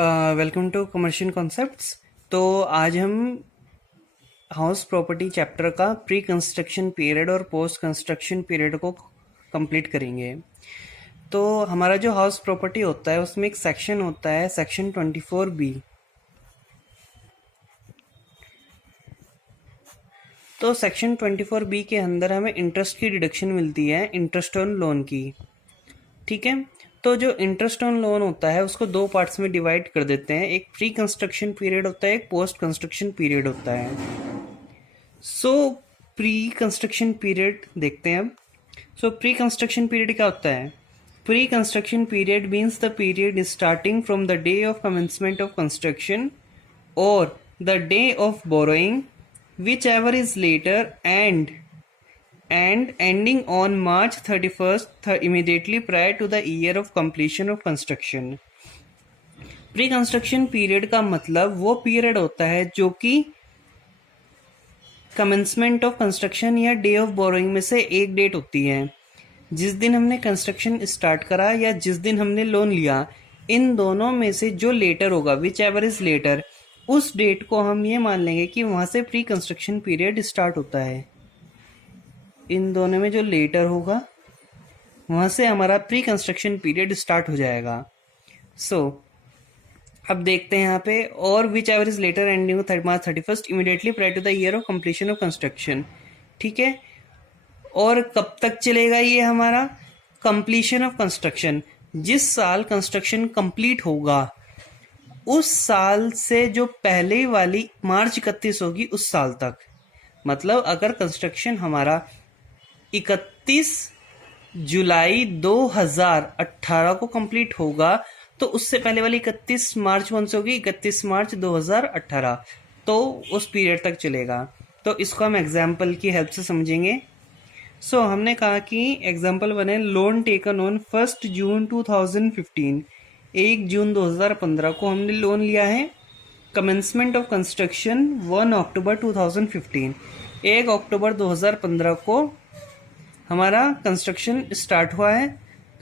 Welcome to commercial concepts. तो आज हम हाउस प्रॉपर्टी चैप्टर का प्री कंस्ट्रक्शन पीरियड और पोस्ट कंस्ट्रक्शन पीरियड को कंप्लीट करेंगे। तो हमारा जो हाउस प्रॉपर्टी होता है उसमें एक सेक्शन होता है, सेक्शन 24B। तो सेक्शन 24B के अंदर हमें इंटरेस्ट की डिडक्शन मिलती है, इंटरेस्ट ऑन लोन की। ठीक है, तो जो इंटरेस्ट ऑन लोन होता है उसको दो पार्ट्स में डिवाइड कर देते हैं। एक प्री कंस्ट्रक्शन पीरियड होता है, एक पोस्ट कंस्ट्रक्शन पीरियड होता है। सो प्री कंस्ट्रक्शन पीरियड देखते हैं हम। सो प्री कंस्ट्रक्शन पीरियड क्या होता है? Pre construction period means the period starting from the day of commencement of construction और the day of borrowing whichever is later and ending on March 31st immediately prior to the year of completion of construction। Pre construction period का मतलब वो period होता है जो कि commencement of construction या day of borrowing में से एक डेट होती है। जिस दिन हमने कंस्ट्रक्शन स्टार्ट करा या जिस दिन हमने लोन लिया, इन दोनों में से जो लेटर होगा, विच एवर इज लेटर, उस डेट को हम ये मान लेंगे कि वहां से प्री कंस्ट्रक्शन पीरियड स्टार्ट होता है। इन दोनों में जो लेटर होगा वहां से हमारा प्री कंस्ट्रक्शन पीरियड स्टार्ट हो जाएगा। अब देखते हैं यहाँ पे, और whichever is later ending March 31st immediately prior to the year of completion of construction. ठीक है, और कब तक चलेगा ये हमारा? कंप्लीशन ऑफ कंस्ट्रक्शन, जिस साल कंस्ट्रक्शन कंप्लीट होगा उस साल से जो पहले वाली मार्च 31 होगी उस साल तक। मतलब अगर कंस्ट्रक्शन हमारा 31 जुलाई 2018 को कंप्लीट होगा तो उससे पहले वाली 31 मार्च कौन सी होगी? 31 मार्च 2018, तो उस पीरियड तक चलेगा। तो इसको हम एग्जाम्पल की हेल्प से समझेंगे। हमने कहा कि एग्जाम्पल बने, लोन टेकन ऑन 1 जून 2015, 1 जून 2015 को हमने लोन लिया है। कमेंसमेंट ऑफ कंस्ट्रक्शन 1 अक्टूबर 2015, 1 अक्टूबर 2015 को हमारा कंस्ट्रक्शन स्टार्ट हुआ है।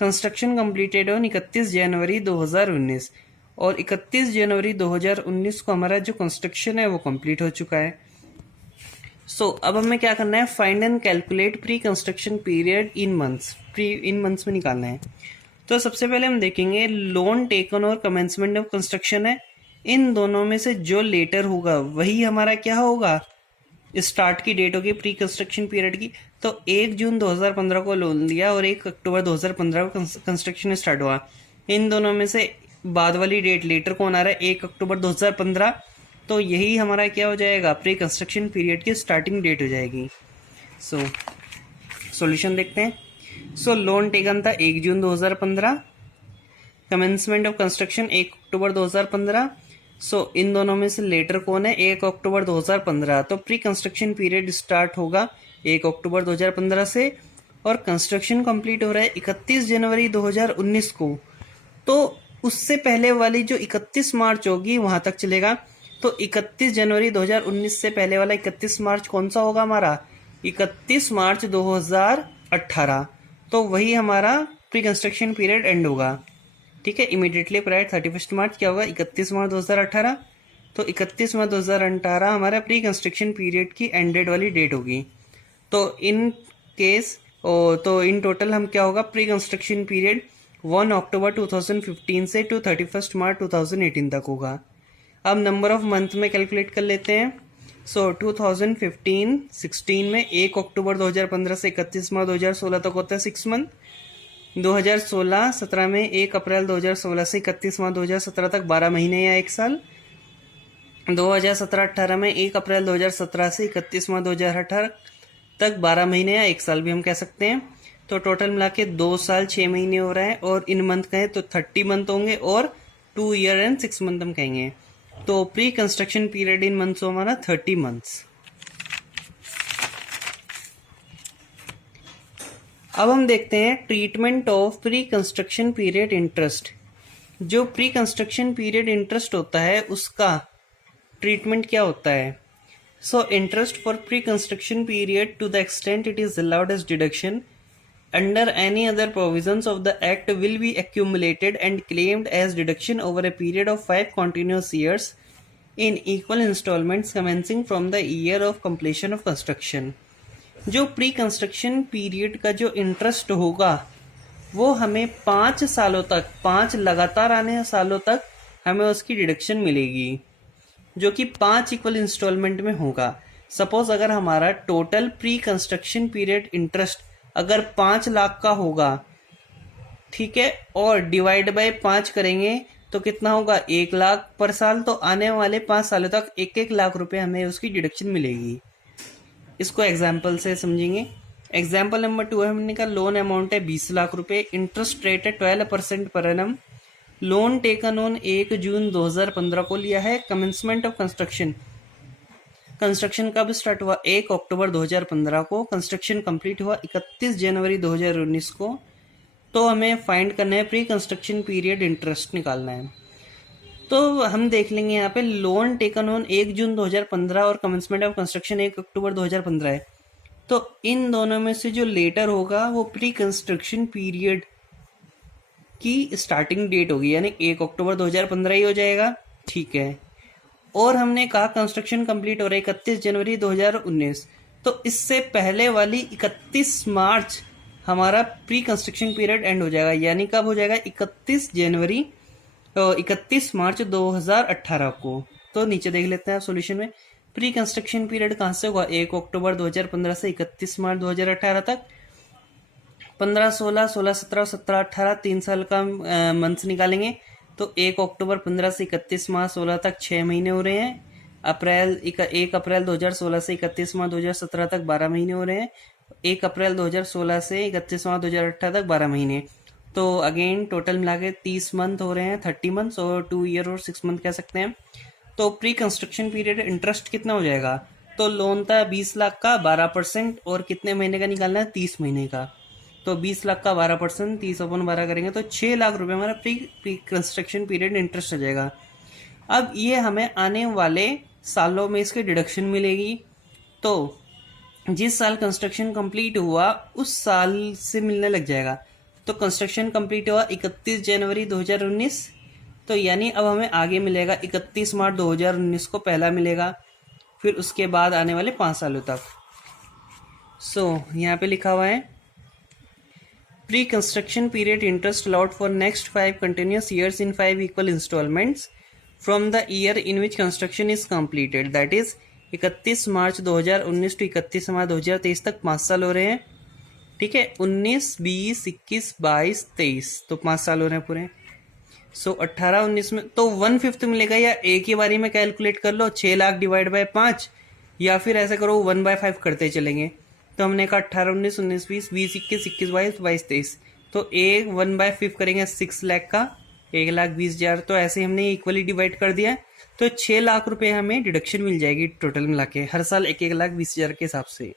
कंस्ट्रक्शन कंप्लीटेड ऑन 31 जनवरी 2019, और 31 जनवरी 2019 को हमारा जो कंस्ट्रक्शन है वो कंप्लीट हो चुका है। अब हमें क्या करना है? Find and calculate pre construction period in months. In months में निकालना है। तो सबसे पहले हम देखेंगे लोन टेकन और कमेंसमेंट ऑफ कंस्ट्रक्शन है, इन दोनों में से जो लेटर होगा वही हमारा क्या होगा? स्टार्ट की डेट होगी प्री कंस्ट्रक्शन पीरियड की। तो 1 जून 2015 को लोन लिया और 1 अक्टूबर 2015 को कंस्ट्रक्शन स्टार्ट हुआ। इन दोनों में से बाद वाली डेट लेटर कौन आ रहा है? 1 अक्टूबर 2015। तो यही हमारा क्या हो जाएगा? प्री कंस्ट्रक्शन पीरियड की स्टार्टिंग डेट हो जाएगी। सॉल्यूशन देखते हैं। लोन टेकन था 1 जून 2015, कमेंसमेंट ऑफ कंस्ट्रक्शन 1 अक्टूबर 2015। इन दोनों में से लेटर कौन है? 1 अक्टूबर 2015। तो प्री कंस्ट्रक्शन पीरियड स्टार्ट होगा 1 अक्टूबर 2015 से, और कंस्ट्रक्शन कंप्लीट हो रहा है 31 जनवरी 2019 को। तो उससे पहले वाली जो 31 मार्च होगी वहां तक चलेगा। तो 31 जनवरी 2019 से पहले वाला 31 मार्च कौन सा होगा हमारा? 31 मार्च 2018। तो वही हमारा प्री कंस्ट्रक्शन पीरियड एंड होगा। ठीक है, इमीडिएटली प्रायर 31 मार्च क्या होगा? 31 मार्च 2018। तो 31 मार्च 2018 हमारा प्री कंस्ट्रक्शन पीरियड की एंडेड वाली डेट होगी। तो इन टोटल हम क्या होगा? प्री कंस्ट्रक्शन पीरियड 1 अक्टूबर 2015 से 31 मार्च 2018 तक होगा। अब नंबर ऑफ मंथ में कैलकुलेट कर लेते हैं। 2015-16 में 1 अक्टूबर 2015 से 31 मार्च 2016 तक होता है 6 मंथ। 2016-17 में 1 अप्रैल 2016 से 31 मार्च 2017 तक 12 महीने या 1 साल। 2017-18 में 1 अप्रैल 2017 से 31 मार्च 2018 तक 12 महीने या 1 साल भी हम कह सकते हैं। तो टोटल मिला के 2 साल 6 महीने हो रहा है, और इन मंथ कहें तो 30 मंथ होंगे, और 2 ईयर एंड 6 मंथ हम कहेंगे। तो pre construction period in months हो हमारा 30 मंथ्स। अब हम देखते हैं treatment of pre construction period interest. जो प्री कंस्ट्रक्शन पीरियड इंटरेस्ट होता है उसका ट्रीटमेंट क्या होता है? Interest for pre construction period to the extent it is allowed as deduction under any other provisions of the act will be accumulated and claimed as deduction over a period of 5 continuous years in equal installments commencing from the year of completion of construction. जो pre construction period का जो interest होगा वो हमें 5 सालों तक, 5 लगातार आने सालों तक हमें उसकी डिडक्शन मिलेगी, जो कि 5 इक्वल इंस्टॉलमेंट में होगा. सपोज अगर हमारा total pre construction period interest अगर 5 लाख का होगा, ठीक है, और डिवाइड बाय 5 करेंगे तो कितना होगा, 1 लाख पर साल. तो आने वाले 5 सालों तक 1-1 लाख रुपए हमें उसकी डिडक्शन मिलेगी. इसको एग्जाम्पल से समझेंगे. एग्जाम्पल नंबर 2 है, हमने कहा लोन अमाउंट है 20 लाख रुपए, इंटरेस्ट रेट है 12% per annum. Loan taken on 1 जून 2015 को लिया है. कमेंसमेंट ऑफ कंस्ट्रक्शन, कंस्ट्रक्शन कब स्टार्ट हुआ, 1 अक्टूबर 2015 को. कंस्ट्रक्शन कंप्लीट हुआ 31 जनवरी 2019 को. तो हमें फाइंड करना है प्री कंस्ट्रक्शन पीरियड इंटरेस्ट निकालना है. तो हम देख लेंगे यहाँ पे लोन टेकन ऑन 1 जून 2015 और कमेंसमेंट ऑफ कंस्ट्रक्शन 1 अक्टूबर 2015 है. तो इन दोनों में से जो लेटर होगा वो प्री कंस्ट्रक्शन पीरियड की स्टार्टिंग डेट होगी, यानी 1 अक्टूबर 2015 ही हो जाएगा. ठीक है. और हमने कहा कंस्ट्रक्शन कंप्लीट हो रहा है 31 जनवरी 2019. तो इससे पहले वाली 31 मार्च हमारा प्री कंस्ट्रक्शन पीरियड एंड हो जाएगा. यानी कब हो जाएगा, 31 मार्च 2018 को. तो नीचे देख लेते हैं सॉल्यूशन में. प्री कंस्ट्रक्शन पीरियड कहां से होगा, 1 अक्टूबर 2015 से 31 मार्च 2018 तक. 15, 16, 16, 17, 17, 18 3 साल का मंथ्स निकालेंगे. तो 1 अक्टूबर 15 से 31 मार्च 16 तक 6 महीने हो रहे हैं. 1 अप्रैल 2016 से 31 मार्च 2017 तक 12 महीने हो रहे हैं. 1 अप्रैल 2016 से 31 मार्च 2018 तक 12 महीने. तो अगेन टोटल मिला के 30 मंथ हो रहे हैं, 30 मंथ्स, और 2 ईयर और 6 मंथ कह सकते हैं. तो प्री कंस्ट्रक्शन पीरियड इंटरेस्ट कितना हो जाएगा, तो लोन था 20 लाख का 12%, और कितने महीने का निकालना है, 30 महीने का. तो 20 लाख का 12%, 30/12 करेंगे तो 6 लाख रुपए हमारा प्री कंस्ट्रक्शन पीरियड इंटरेस्ट हो जाएगा. अब ये हमें आने वाले सालों में इसकी डिडक्शन मिलेगी. तो जिस साल कंस्ट्रक्शन कंप्लीट हुआ उस साल से मिलने लग जाएगा. तो कंस्ट्रक्शन कंप्लीट हुआ 31 जनवरी 2019. तो यानी अब हमें आगे मिलेगा 31 मार्च 2019 को पहला मिलेगा, फिर उसके बाद आने वाले 5 सालों तक. सो यहाँ पे लिखा हुआ है pre construction period interest allowed for next 5 continuous years in 5 equal instalments from the year in which construction is completed, that is 31 March 2019 to 31 March 2023 तक 5 साल हो रहे हैं. ठीक है. 19, 20, 21, 22, 23, तो 5 साल हो रहे हैं पूरे. सो 18, 19 में तो 1/5 मिलेगा, या एक ही बारी में कैलकुलेट कर लो 6 लाख डिवाइड बाय 5, या फिर ऐसा करो 1/5 करते चलेंगे. तो हमने कहा 18, 19, 19, 20, 20, 21, 21, 22, 22, 23. तो 1/5 करेंगे 6 लाख का, 1,20,000. तो ऐसे हमने इक्वली डिवाइड कर दिया. तो 6 लाख रुपए हमें डिडक्शन मिल जाएगी टोटल मिला के, हर साल 1,20,000 के हिसाब से.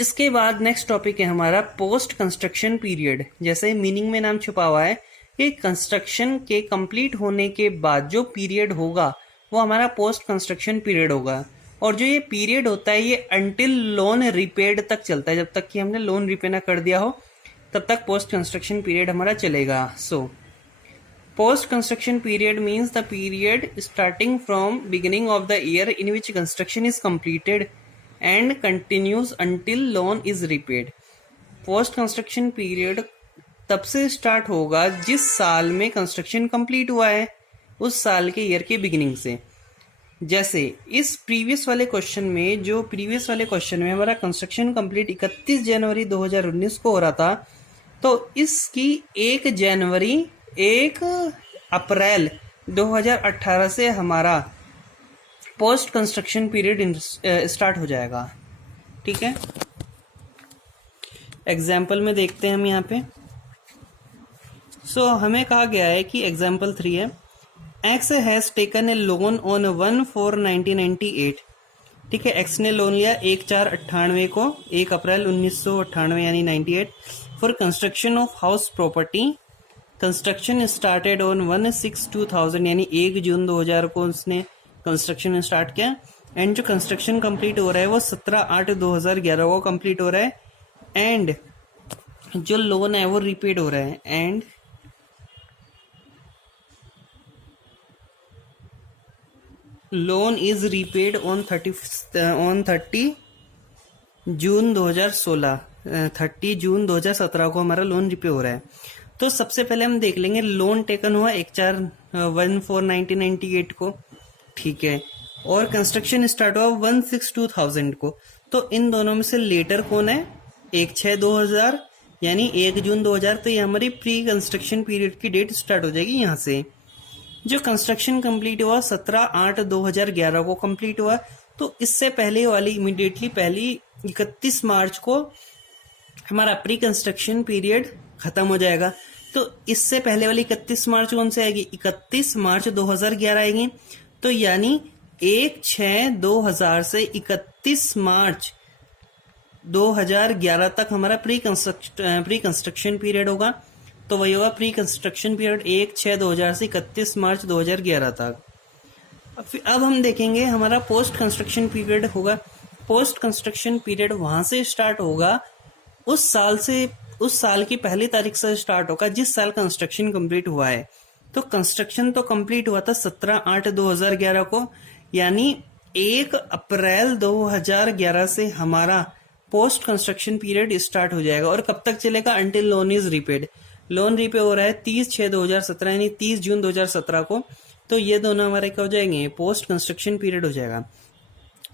इसके बाद नेक्स्ट टॉपिक है हमारा पोस्ट कंस्ट्रक्शन पीरियड. जैसे मीनिंग में नाम छुपा हुआ है कि कंस्ट्रक्शन के कंप्लीट होने के बाद जो पीरियड होगा वो हमारा पोस्ट कंस्ट्रक्शन पीरियड होगा. और जो ये पीरियड होता है ये अंटिल लोन रिपेड तक चलता है. जब तक कि हमने लोन रिपे ना कर दिया हो तब तक पोस्ट कंस्ट्रक्शन पीरियड हमारा चलेगा. So post construction period means the period starting from beginning of the year in which construction is completed and continues until loan is repaid. Post construction period तब से स्टार्ट होगा जिस साल में construction complete हुआ है, उस साल के ईयर के बिगिनिंग से. जैसे इस प्रीवियस वाले क्वेश्चन में हमारा कंस्ट्रक्शन कंप्लीट 31 जनवरी 2019 को हो रहा था. तो इसकी 1 अप्रैल 2018 से हमारा पोस्ट कंस्ट्रक्शन पीरियड स्टार्ट हो जाएगा. ठीक है. एग्जाम्पल में देखते हैं हम यहाँ पे. सो हमें कहा गया है कि एग्जाम्पल 3 है, x has taken a loan on 1/4/1998. ठीक है. एक्स ने लोन लिया 1/4/98 को, 1 अप्रैल 1998 यानी 98, for construction of house property. Construction started on 1/6/2000 यानी 1 जून 2000 को उसने कंस्ट्रक्शन स्टार्ट किया. एंड जो कंस्ट्रक्शन कंप्लीट हो रहा है वो 17/8/2011 को कंप्लीट हो रहा है. एंड जो लोन है वो रिपेड हो रहा है, and loan is repaid on 30 जून 2016, 30 जून 2017 को हमारा लोन रिपे हो रहा है। तो सबसे पहले हम देख लेंगे लोन टेकन हुआ 1/4/1998 को, ठीक है, और कंस्ट्रक्शन स्टार्ट हुआ 1/6/2000 को। तो इन दोनों में से लेटर कौन है? 1/6/2000 यानी 1 जून 2000। तो ये हमारी प्री कंस्ट्रक्शन पीरियड की डेट स्टार्ट हो जाएगी यहाँ से। जो कंस्ट्रक्शन कंप्लीट हुआ 17/8/2011 को कंप्लीट हुआ, तो इससे पहले वाली इमीडिएटली पहली 31 मार्च को हमारा प्री कंस्ट्रक्शन पीरियड खत्म हो जाएगा। तो इससे पहले वाली 31 मार्च कौन से आएगी? 31 मार्च 2011 आएगी। तो यानी 1/6/2000 से 31 मार्च 2011 तक हमारा प्री कंस्ट्रक्शन पीरियड होगा। तो वही होगा प्री कंस्ट्रक्शन पीरियड 1/6/2000 से 31 मार्च 2011 तक। अब हम देखेंगे हमारा पोस्ट कंस्ट्रक्शन पीरियड होगा। पोस्ट कंस्ट्रक्शन पीरियड वहां से स्टार्ट होगा, उस साल की पहली तारीख से स्टार्ट होगा जिस साल कंस्ट्रक्शन कंप्लीट हुआ है। तो कंस्ट्रक्शन तो कंप्लीट हुआ था 17/8/2011 को, यानी 1 अप्रैल 2011 से हमारा पोस्ट कंस्ट्रक्शन पीरियड स्टार्ट हो जाएगा। और कब तक चलेगा? Until loan is repaid. Loan repay हो रहा है 30/6/2017 यानी 30 जून 2017 को। तो ये दोनों हमारे क्या हो जाएंगे? पोस्ट कंस्ट्रक्शन पीरियड हो जाएगा।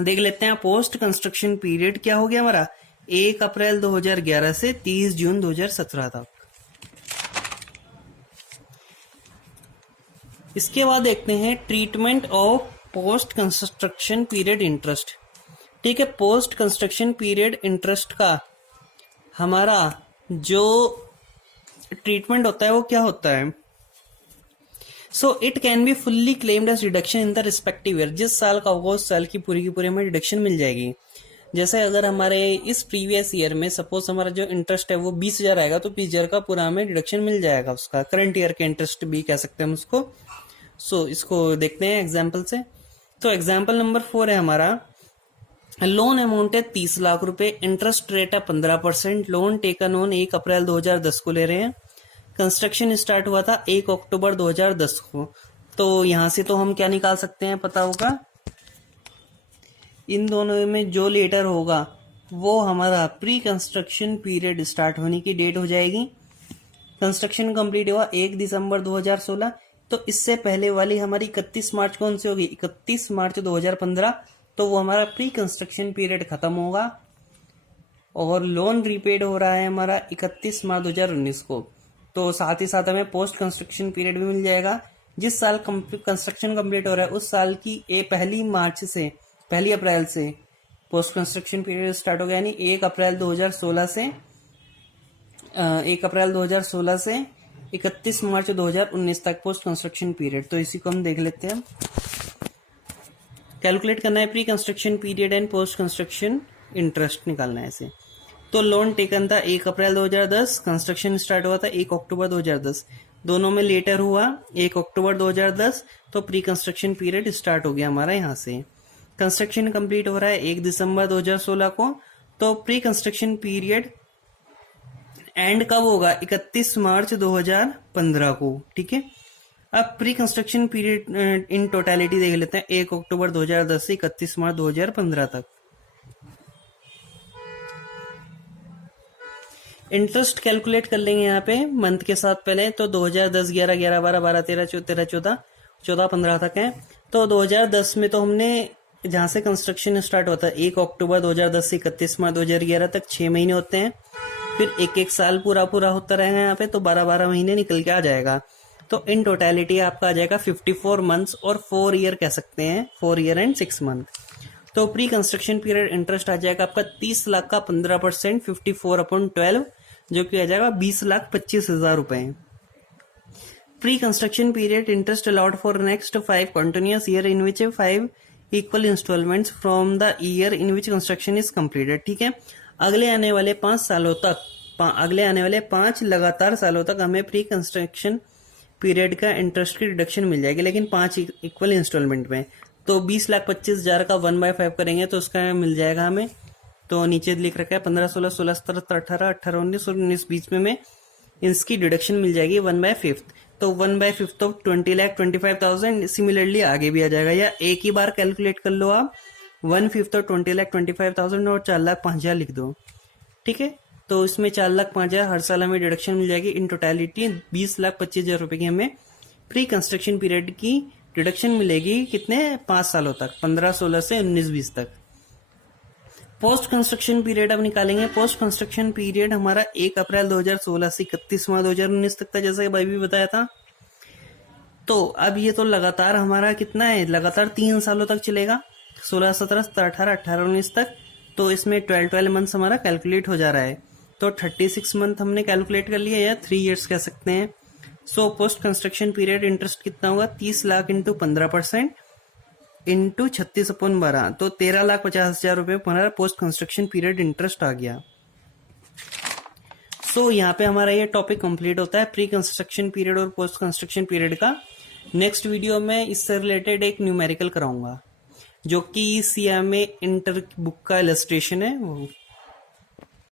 देख लेते हैं पोस्ट कंस्ट्रक्शन पीरियड क्या हो गया हमारा, 1 अप्रैल 2011 से 30 जून 2017 तक। इसके बाद देखते हैं treatment of post construction period interest. ठीक है, पोस्ट कंस्ट्रक्शन पीरियड इंटरेस्ट का हमारा जो ट्रीटमेंट होता है वो क्या होता है? So it can be fully claimed as reduction in the respective year. जिस साल का होगा उस साल की पूरी हमें रिडक्शन मिल जाएगी। जैसे अगर हमारे इस प्रीवियस ईयर में सपोज हमारा जो इंटरेस्ट है वो 20,000 आएगा, तो 20,000 का पूरा हमें रिडक्शन मिल जाएगा, उसका करंट ईयर के इंटरेस्ट भी कह सकते हैं हम उसको। सो इसको देखते हैं एग्जाम्पल से। तो एग्जाम्पल नंबर 4 है हमारा, लोन अमाउंट है 30 लाख रुपए, इंटरेस्ट रेट है 15%, लोन टेकन ऑन 1 अप्रैल 2010 को ले रहे हैं। कंस्ट्रक्शन स्टार्ट हुआ था 1 अक्टूबर 2010 को। तो यहां से तो हम क्या निकाल सकते हैं, पता होगा, इन दोनों में जो लेटर होगा वो हमारा प्री कंस्ट्रक्शन पीरियड स्टार्ट होने की डेट हो जाएगी। कंस्ट्रक्शन कंप्लीट हुआ 1 दिसंबर 2016, तो इससे पहले वाली हमारी 31 मार्च कौन सी होगी? 31 मार्च 2015। तो वो हमारा प्री कंस्ट्रक्शन पीरियड खत्म होगा और लोन रिपेड हो रहा है हमारा 31 मार्च 2019 को। तो साथ ही साथ हमें पोस्ट कंस्ट्रक्शन पीरियड भी मिल जाएगा। जिस साल कंस्ट्रक्शन कंप्लीट हो रहा है उस साल की पहली अप्रैल से पोस्ट कंस्ट्रक्शन पीरियड स्टार्ट हो गया, यानी 1 अप्रैल 2016 से 31 मार्च 2019 तक पोस्ट कंस्ट्रक्शन पीरियड। तो इसी को हम देख लेते हैं। कैलकुलेट करना है pre construction period and post construction interest निकालना है ऐसे। तो लोन टेकन था 1 अप्रैल 2010, कंस्ट्रक्शन स्टार्ट हुआ था 1 अक्टूबर 2010, दोनों में लेटर हुआ 1 अक्टूबर 2010। तो प्री कंस्ट्रक्शन पीरियड स्टार्ट हो गया हमारा यहाँ से। कंस्ट्रक्शन कंप्लीट हो रहा है 1 दिसंबर 2016 को। तो प्री कंस्ट्रक्शन पीरियड एंड कब होगा? 31 मार्च 2015 को। ठीक है, अब pre construction period in totality देख लेते हैं 1 अक्टूबर 2010 से 31 मार्च 2015 तक। इंटरेस्ट कैलकुलेट कर लेंगे यहाँ पे मंथ के साथ पहले। तो 2010 11 11 12 12 13 13 14 14 15 तक है। तो 2010 में तो हमने जहां से कंस्ट्रक्शन स्टार्ट होता है 1 अक्टूबर 2010 से 31 मार्च 2011 तक 6 महीने होते हैं। फिर एक साल पूरा होता रहेगा यहाँ पे, तो 12 महीने निकल के आ जाएगा। तो इन टोटलिटी आपका आ जाएगा 54 मंथ्स और 4 ईयर कह सकते हैं, 4 ईयर एंड 6 मंथ। तो प्री कंस्ट्रक्शन पीरियड इंटरेस्ट आ जाएगा आपका 30 लाख का 15%, 54/12, जो कि आ जाएगा 20,25,000 रुपए। Pre construction period interest allowed for next 5 continuous year in which 5 equal instalments from the year in which construction is completed. ठीक है, अगले आने वाले 5 लगातार सालों तक हमें प्री कंस्ट्रक्शन पीरियड का इंटरेस्ट की रिडक्शन मिल जाएगी, लेकिन 5 इक्वल इंस्टॉलमेंट में। तो 20,25,000 का 1/5 करेंगे तो उसका मिल जाएगा हमें तो नीचे लिख रखा है 15, 16, 16, 17, 18, 18, 19 और 19, बीच में इसकी डिडक्शन मिल जाएगी 1/5। तो 1/5 ऑफ 20,25,000 सिमिलरली आगे भी आ जाएगा, या एक ही बार कैलकुलेट कर लो आप 1/5 ऑफ 20,25,000 और 4,05,000 लिख दो। ठीक है, तो इसमें 4,05,000 हर साल हमें डिडक्शन मिल जाएगी। इन टोटलिटी 20,25,000 रुपए की हमें प्री कंस्ट्रक्शन पीरियड की डिडक्शन मिलेगी। कितने? 5 सालों तक, 15, 16 से 19, 20 तक। पोस्ट कंस्ट्रक्शन पीरियड अब निकालेंगे। पोस्ट कंस्ट्रक्शन पीरियड हमारा 1 अप्रैल 2016 से 31 मार्च 2019 तक था, जैसे भाई भी बताया था। तो अब ये तो लगातार हमारा कितना है, लगातार 3 सालों तक चलेगा, 16, 17, 18, 18, 19 तक। तो इसमें 12 मंथ्स हमारा कैलकुलेट हो जा रहा है। तो 36 मंथ हमने कैलकुलेट कर लिया, या 3 ईयर्स कह सकते हैं। So post construction period interest कितना होगा? 30 लाख इंटू 15% इंटू 36/12, तो 13,50,000 रुपये हमारा पोस्ट कंस्ट्रक्शन पीरियड इंटरेस्ट आ गया। सो यहाँ पे हमारा ये टॉपिक कंप्लीट होता है प्री कंस्ट्रक्शन पीरियड और पोस्ट कंस्ट्रक्शन पीरियड का। नेक्स्ट वीडियो में इससे रिलेटेड एक न्यूमेरिकल कराऊंगा, जो कि CMA इंटर बुक का इलस्ट्रेशन है।